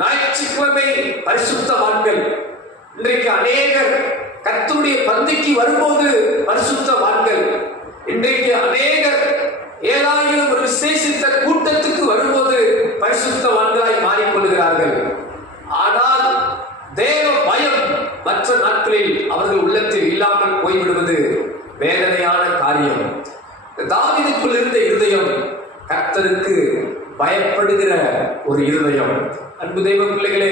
ஞாயிற்றுக்கிழமை பரிசுத்தவான்கள் இன்றைக்கு அநேகர் கத்துடைய பந்திக்கு வரும்போது பரிசுத்த வான்கள் இன்றைக்கு அநேகர் ஏதாவது ஒரு விசேஷித்த கூட்டத்துக்கு வரும்போது பரிசுத்த வான்களாய் மாறிக்கொள்கிறார்கள். ஆனால் தேவ பயம் மற்ற நாட்களில் அவர்கள் உள்ளத்தில் இல்லாமல் போய்விடுவது வேதனையான காரியம். தாவிதுக்குள் இருந்த இருதயம் கர்த்தருக்கு பயப்படுகிற ஒரு இருதயம். அன்பு தெய்வ பிள்ளைகளே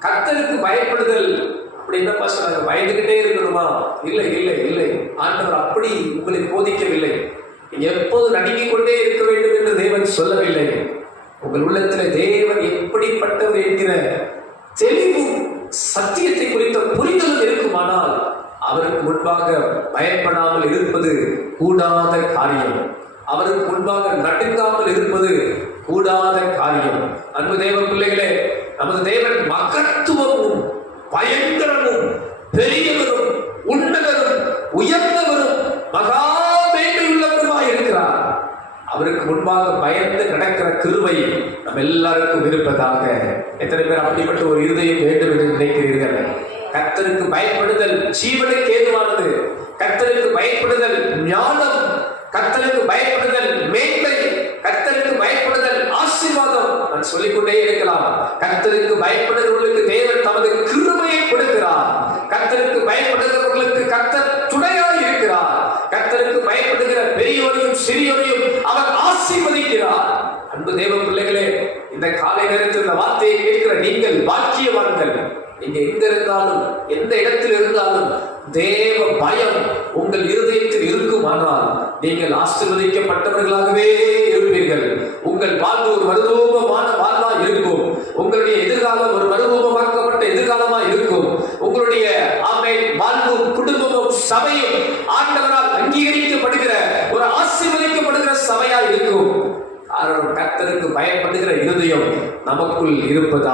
கத்தருக்கு பயப்படுதல் அப்படின்னு சொன்னாங்க பயந்துகிட்டே இருக்கணுமா? இல்லை இல்லை இல்லை. ஆண்டவர் அப்படி உங்களை போதிக்கவில்லை. எப்போது நடுங்கிக் கொண்டே இருக்க வேண்டும் என்று தேவன் சொல்லவில்லை. உங்கள் உள்ளத்தில் தேவன் எப்படிப்பட்டவர் என்கிற தெளிவு சத்தியத்தை குறித்த புரிதலும் இருக்குமானால் அவருக்கு முன்பாக பயப்படாமல் இருப்பது கூடாத காரியம். அவருக்கு முன்பாக நடுங்காமல் இருப்பது கூடாத காரியம். அன்பு தேவ பிள்ளைகளே நமது தேவன் மகத்துவமும் பயங்கரமும் பெரியவரும் உன்னதரும் உயர்ந்தவரும் மகா மேன்மையுள்ளவருமாய் இருக்கிறார். அவருக்கு முன்பாக பயந்து நடக்கிற கிருவை நம்ம எல்லாருக்கும் இருப்பதாக. எத்தனை பேர் அப்படிப்பட்ட ஒரு இருதயம் வேண்டும் என்று நினைக்கிறீர்கள்? கர்த்தருக்கு பயப்படுதல் ஜீவனை ஏதுவானது கர்த்தருக்கு பயப்படுதல் ஞானம் கர்த்தருக்கு பயப்படுதல் மேன்மை கர்த்தருக்கு பயப்படுதல் ஆசீர்வாதம் நான் சொல்லிக்கொண்டே இருக்கலாம். கர்த்தருக்கு பயப்படுகிறவர்களுக்கு தேவன் தமது கிருமையை கொடுக்கிறார். கர்த்தருக்கு பயப்படுகிறவர்களுக்கு கர்த்தர் துணையாய் இருக்கிறார். கர்த்தருக்கு பயப்படுகிற பெரியவரையும் சிறியவரையும் அவர் ஆசீர்வதிக்கிறார். அன்பு தேவ பிள்ளைகளே இந்த காலை நேரத்தில் இந்த வார்த்தையை கேட்கிற நீங்கள் பாக்கியவான்கள். நீங்க எங்க இருந்தாலும் எந்த இடத்தில் இருந்தாலும் தேவ பயம் உங்கள் இருதயத்தில் இருக்குமானால் நீங்கள் ஆசிர்வதிக்கப்பட்டவர்களாகவே இருப்பீர்கள். உங்கள் வாழ்வு ஒரு மறுரூபமான உங்களுடைய ஆமை வாழ்வும் குடும்பமும் சபையும் ஆண்டவரால் அங்கீகரிக்கப்படுகிற ஒரு ஆசீர்வதிக்கப்படுகிற சபையா இருக்கும். காரணம் கர்த்தருக்கு பயப்படுகிற இருதயம் நமக்குள் இருப்பதா?